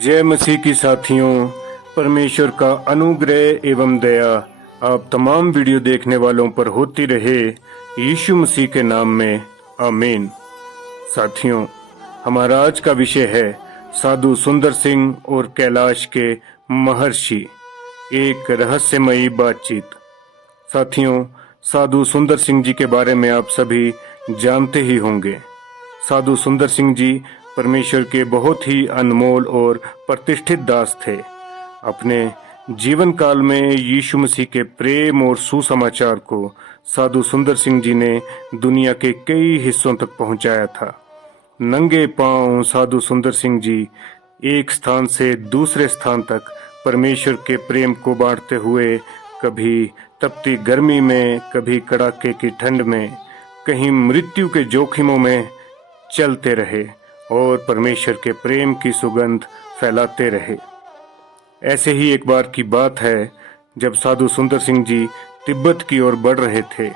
जय मसीह की साथियों, परमेश्वर का अनुग्रह एवं दया आप तमाम वीडियो देखने वालों पर होती रहे यीशु मसीह के नाम में, आमीन। साथियों, हमारा आज का विषय है साधु सुंदर सिंह और कैलाश के महर्षि, एक रहस्यमयी बातचीत। साथियों, साधु सुंदर सिंह जी के बारे में आप सभी जानते ही होंगे। साधु सुंदर सिंह जी परमेश्वर के बहुत ही अनमोल और प्रतिष्ठित दास थे। अपने जीवन काल में यीशु मसीह के प्रेम और सुसमाचार को साधु सुंदर सिंह जी ने दुनिया के कई हिस्सों तक पहुंचाया था। नंगे पांव साधु सुंदर सिंह जी एक स्थान से दूसरे स्थान तक परमेश्वर के प्रेम को बांटते हुए कभी तपती गर्मी में, कभी कड़ाके की ठंड में, कहीं मृत्यु के जोखिमों में चलते रहे और परमेश्वर के प्रेम की सुगंध फैलाते रहे। ऐसे ही एक बार की बात है, जब साधु सुंदर सिंह जी तिब्बत की ओर बढ़ रहे थे,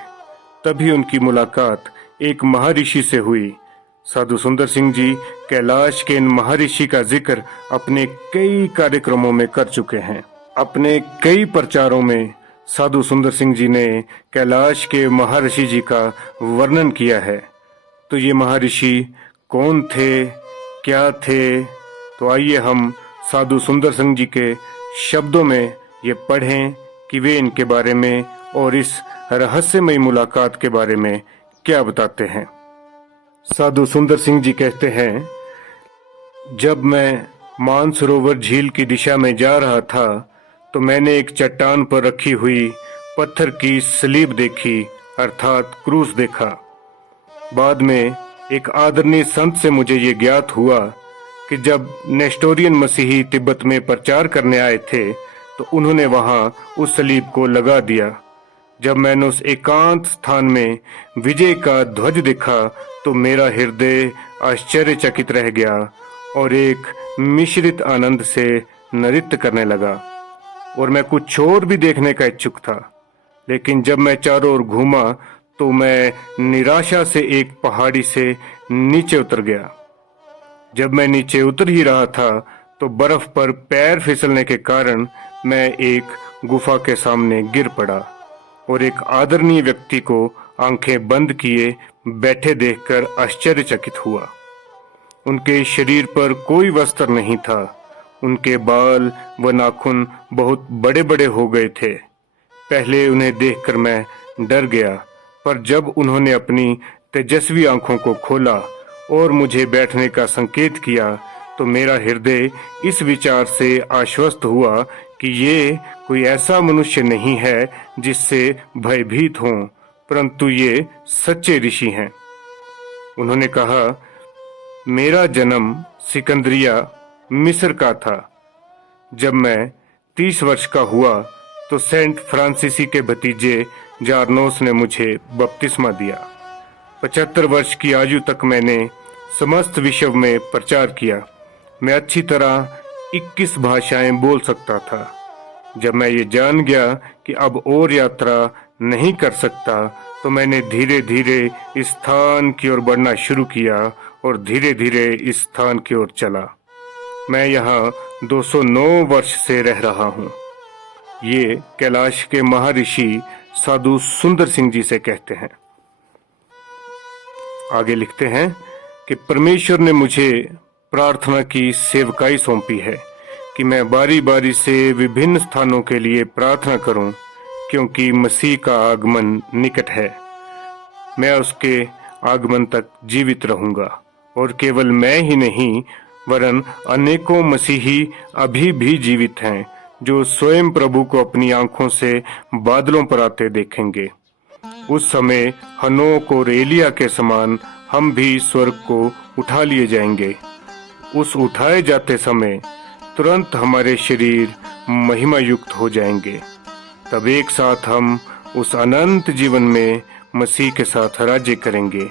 तभी उनकी मुलाकात एक महर्षि से हुई। साधु सुंदर सिंह जी कैलाश के इन महर्षि का जिक्र अपने कई कार्यक्रमों में कर चुके हैं। अपने कई प्रचारों में साधु सुंदर सिंह जी ने कैलाश के महर्षि जी का वर्णन किया है। तो ये महर्षि कौन थे, क्या थे? तो आइए हम साधु सुंदर सिंह जी के शब्दों में ये पढ़ें कि वे इनके बारे में और इस रहस्यमयी मुलाकात के बारे में क्या बताते हैं। साधु सुंदर सिंह जी कहते हैं, जब मैं मानसरोवर झील की दिशा में जा रहा था तो मैंने एक चट्टान पर रखी हुई पत्थर की सलीब देखी, अर्थात क्रूस देखा। बाद में एक आदरणीय संत से मुझे ये ज्ञात हुआ कि जब नेस्टोरियन मसीही तिब्बत में प्रचार करने आए थे तो उन्होंने वहां उस सलीब को लगा दिया। जब मैंने उस एकांत स्थान में विजय का ध्वज देखा तो मेरा हृदय आश्चर्यचकित रह गया और एक मिश्रित आनंद से नृत्य करने लगा, और मैं कुछ और भी देखने का इच्छुक था। लेकिन जब मैं चारों ओर घूमा तो मैं निराशा से एक पहाड़ी से नीचे उतर गया। जब मैं नीचे उतर ही रहा था तो बर्फ पर पैर फिसलने के कारण मैं एक गुफा के सामने गिर पड़ा और एक आदरणीय व्यक्ति को आंखें बंद किए बैठे देखकर आश्चर्यचकित हुआ। उनके शरीर पर कोई वस्त्र नहीं था। उनके बाल व नाखून बहुत बड़े बड़े हो गए थे। पहले उन्हें देखकर मैं डर गया, पर जब उन्होंने अपनी तेजस्वी आंखों को खोला और मुझे बैठने का संकेत किया तो मेरा हृदय इस विचार से आश्वस्त हुआ कि ये कोई ऐसा मनुष्य नहीं है जिससे भयभीत हों, परंतु ये सच्चे ऋषि हैं। उन्होंने कहा, मेरा जन्म सिकंदरिया मिस्र का था। जब मैं 30 वर्ष का हुआ तो सेंट फ्रांसिसी के भतीजे जारनोस ने मुझे बपतिस्मा दिया। 75 वर्ष की आयु तक मैंने समस्त विश्व में प्रचार किया। मैं अच्छी तरह 21 भाषाएं बोल सकता था। जब मैं ये जान गया कि अब और यात्रा नहीं कर सकता तो मैंने धीरे धीरे इस स्थान की ओर बढ़ना शुरू किया और धीरे धीरे इस स्थान की ओर चला। मैं यहाँ 209 वर्ष से रह रहा हूँ। ये कैलाश के महर्षि साधु सुंदर सिंह जी से कहते हैं। आगे लिखते हैं कि परमेश्वर ने मुझे प्रार्थना की सेवकाई सौंपी है कि मैं बारी बारी से विभिन्न स्थानों के लिए प्रार्थना करूं, क्योंकि मसीह का आगमन निकट है। मैं उसके आगमन तक जीवित रहूंगा, और केवल मैं ही नहीं वरन अनेकों मसीही अभी भी जीवित हैं जो स्वयं प्रभु को अपनी आंखों से बादलों पर आते देखेंगे। उस समय हनोक और एलिया के समान हम भी स्वर्ग को उठा लिए जाएंगे। उस उठाए जाते समय तुरंत हमारे शरीर महिमा युक्त हो जाएंगे। तब एक साथ हम उस अनंत जीवन में मसीह के साथ राज्य करेंगे।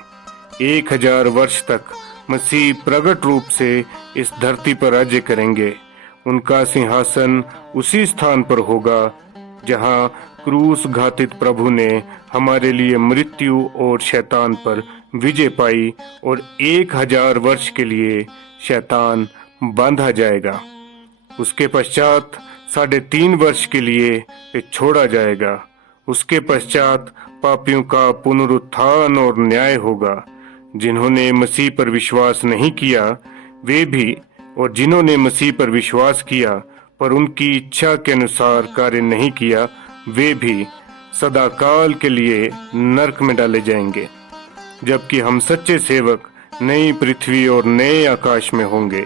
1000 वर्ष तक मसीह प्रकट रूप से इस धरती पर राज्य करेंगे। उनका सिंहासन उसी स्थान पर होगा जहां क्रूस घातित प्रभु ने हमारे लिए मृत्यु और शैतान पर विजय पाई, और 1000 वर्ष के लिए शैतान बांधा जाएगा। उसके पश्चात 3.5 वर्ष के लिए वे छोड़ा जाएगा। उसके पश्चात पापियों का पुनरुत्थान और न्याय होगा। जिन्होंने मसीह पर विश्वास नहीं किया वे भी, और जिन्होंने मसीह पर विश्वास किया पर उनकी इच्छा के अनुसार कार्य नहीं किया वे भी सदाकाल के लिए नरक में डाले जाएंगे। जबकि हम सच्चे सेवक नई पृथ्वी और नए आकाश में होंगे,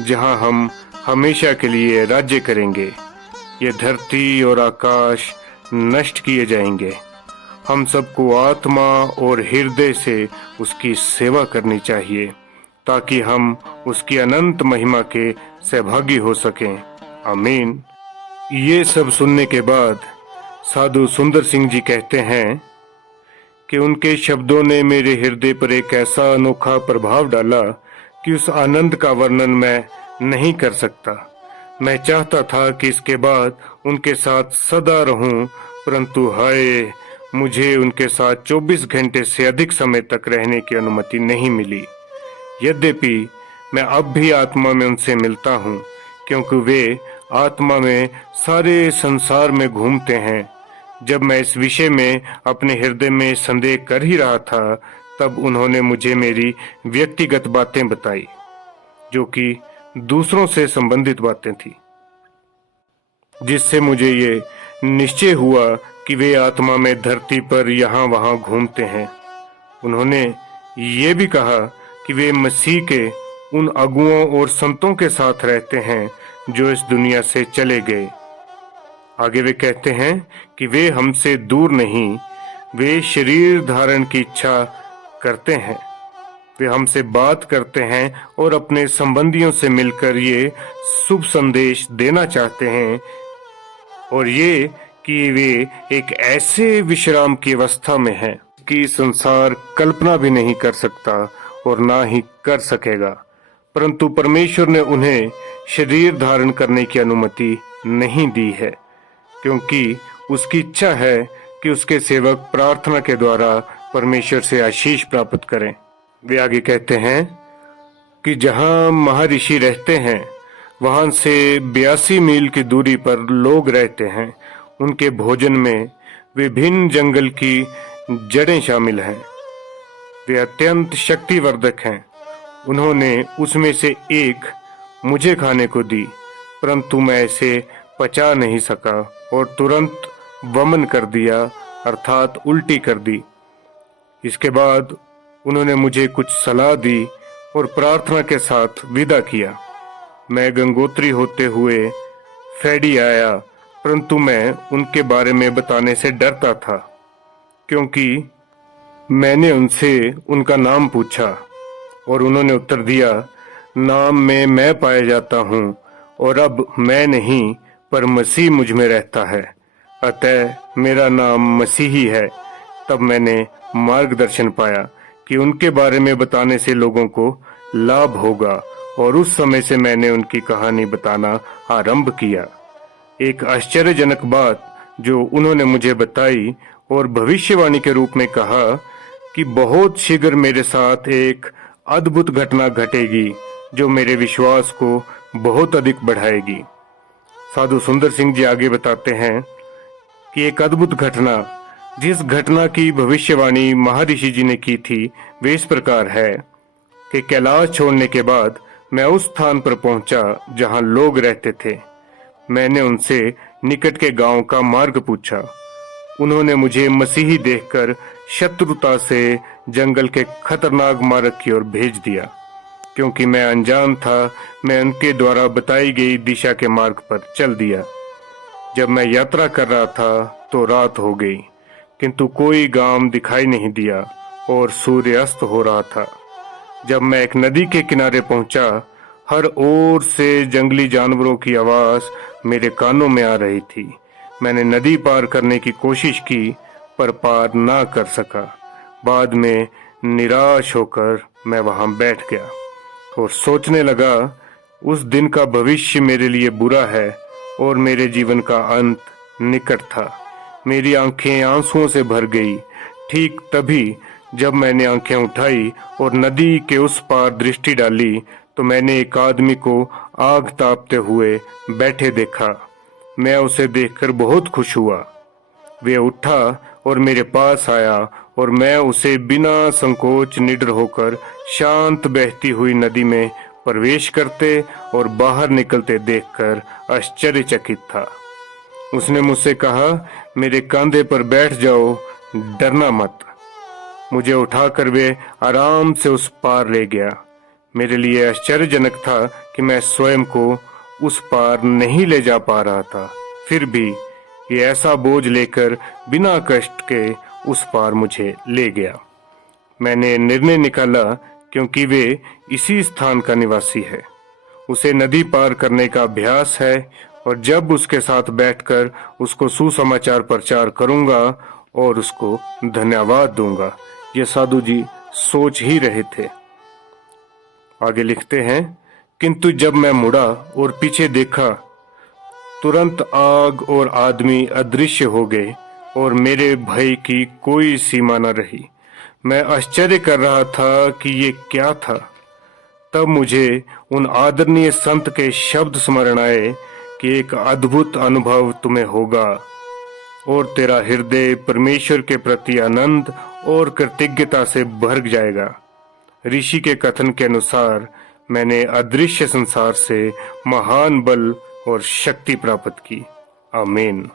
जहां हम हमेशा के लिए राज्य करेंगे। ये धरती और आकाश नष्ट किए जाएंगे। हम सबको आत्मा और हृदय से उसकी सेवा करनी चाहिए ताकि हम उसकी अनंत महिमा के सहभागी हो सकें। आमीन। ये सब सुनने के बाद साधु सुंदर सिंह जी कहते हैं कि उनके शब्दों ने मेरे हृदय पर एक ऐसा अनोखा प्रभाव डाला कि उस आनंद का वर्णन मैं नहीं कर सकता। मैं चाहता था कि इसके बाद उनके साथ सदा रहूं, परंतु हाय, मुझे उनके साथ 24 घंटे से अधिक समय तक रहने की अनुमति नहीं मिली। यद्यपि मैं अब भी आत्मा में उनसे मिलता हूं, क्योंकि वे आत्मा में सारे संसार में घूमते हैं। जब मैं इस विषय में अपने हृदय में संदेह कर ही रहा था, तब उन्होंने मुझे मेरी व्यक्तिगत बातें बताई, जो कि दूसरों से संबंधित बातें थी, जिससे मुझे ये निश्चय हुआ कि वे आत्मा में धरती पर यहाँ वहाँ घूमते हैं। उन्होंने ये भी कहा कि वे मसीह के उन अगुओं और संतों के साथ रहते हैं जो इस दुनिया से चले गए। आगे वे कहते हैं कि वे हमसे दूर नहीं, वे शरीर धारण की इच्छा करते हैं। वे हमसे बात करते हैं और अपने संबंधियों से मिलकर ये शुभ संदेश देना चाहते हैं, और ये कि वे एक ऐसे विश्राम की अवस्था में हैं कि संसार कल्पना भी नहीं कर सकता और ना ही कर सकेगा। परंतु परमेश्वर ने उन्हें शरीर धारण करने की अनुमति नहीं दी है, क्योंकि उसकी इच्छा है कि उसके सेवक प्रार्थना के द्वारा परमेश्वर से आशीष प्राप्त करें। वे आगे कहते हैं कि जहां महर्षि रहते हैं वहां से 82 मील की दूरी पर लोग रहते हैं। उनके भोजन में विभिन्न जंगल की जड़ें शामिल हैं। वे अत्यंत शक्तिवर्धक हैं। उन्होंने उसमें से एक मुझे खाने को दी, परंतु मैं इसे पचा नहीं सका और तुरंत वमन कर दिया, अर्थात उल्टी कर दी। इसके बाद उन्होंने मुझे कुछ सलाह दी और प्रार्थना के साथ विदा किया। मैं गंगोत्री होते हुए फैडी आया, परंतु मैं उनके बारे में बताने से डरता था, क्योंकि मैंने उनसे उनका नाम पूछा और उन्होंने उत्तर दिया, नाम में मैं पाया जाता हूँ और अब मैं नहीं पर मसीह मुझ में रहता है, अतः मेरा नाम मसीही है। तब मैंने मार्गदर्शन पाया कि उनके बारे में बताने से लोगों को लाभ होगा, और उस समय से मैंने उनकी कहानी बताना आरंभ किया। एक आश्चर्यजनक बात जो उन्होंने मुझे बताई और भविष्यवाणी के रूप में कहा कि बहुत शीघ्र मेरे साथ एक अद्भुत घटना घटेगी जो मेरे विश्वास को बहुत अधिक बढ़ाएगी। साधु सुंदर सिंह जी आगे बताते हैं कि एक अद्भुत घटना, जिस घटना की भविष्यवाणी महर्षि जी ने की थी, वे इस प्रकार है कि कैलाश छोड़ने के बाद मैं उस स्थान पर पहुंचा जहां लोग रहते थे। मैंने उनसे निकट के गांव का मार्ग पूछा। उन्होंने मुझे मसीही देखकर शत्रुता से जंगल के खतरनाक मार्ग की ओर भेज दिया, क्योंकि मैं अनजान था। मैं उनके द्वारा बताई गई दिशा के मार्ग पर चल दिया। जब मैं यात्रा कर रहा था तो रात हो गई, किंतु कोई गांव दिखाई नहीं दिया और सूर्य अस्त हो रहा था। जब मैं एक नदी के किनारे पहुंचा, हर ओर से जंगली जानवरों की आवाज मेरे कानों में आ रही थी। मैंने नदी पार करने की कोशिश की, पर पार ना कर सका। बाद में निराश होकर मैं वहां बैठ गया और सोचने लगा, उस दिन का भविष्य मेरे लिए बुरा है और मेरे जीवन का अंत निकट था। मेरी आंखें आंसुओं से भर गई। ठीक तभी जब मैंने आंखें उठाई और नदी के उस पार दृष्टि डाली, तो मैंने एक आदमी को आग तापते हुए बैठे देखा। मैं उसे देखकर बहुत खुश हुआ। वे उठा और मेरे पास आया और मैं उसे बिना संकोच निडर होकर शांत बहती हुई नदी में प्रवेश करते और बाहर निकलते देखकर आश्चर्यचकित था। उसने मुझसे कहा, मेरे कंधे पर बैठ जाओ, डरना मत। मुझे उठाकर वे आराम से उस पार ले गया। मेरे लिए आश्चर्यजनक था कि मैं स्वयं को उस पार नहीं ले जा पा रहा था, फिर भी ये ऐसा बोझ लेकर बिना कष्ट के उस पार मुझे ले गया। मैंने निर्णय निकाला, क्योंकि वे इसी स्थान का निवासी है, उसे नदी पार करने का अभ्यास है, और जब उसके साथ बैठकर उसको सुसमाचार प्रचार करूंगा और उसको धन्यवाद दूंगा। ये साधु जी सोच ही रहे थे। आगे लिखते हैं, किंतु जब मैं मुड़ा और पीछे देखा, तुरंत आग और आदमी अदृश्य हो गए और मेरे भय की कोई सीमा न रही। मैं आश्चर्य कर रहा था कि ये क्या था। तब मुझे उन आदरणीय संत के शब्द स्मरण आए कि एक अद्भुत अनुभव तुम्हें होगा और तेरा हृदय परमेश्वर के प्रति आनंद और कृतज्ञता से भर जाएगा। ऋषि के कथन के अनुसार मैंने अदृश्य संसार से महान बल और शक्ति प्राप्त की। आमीन।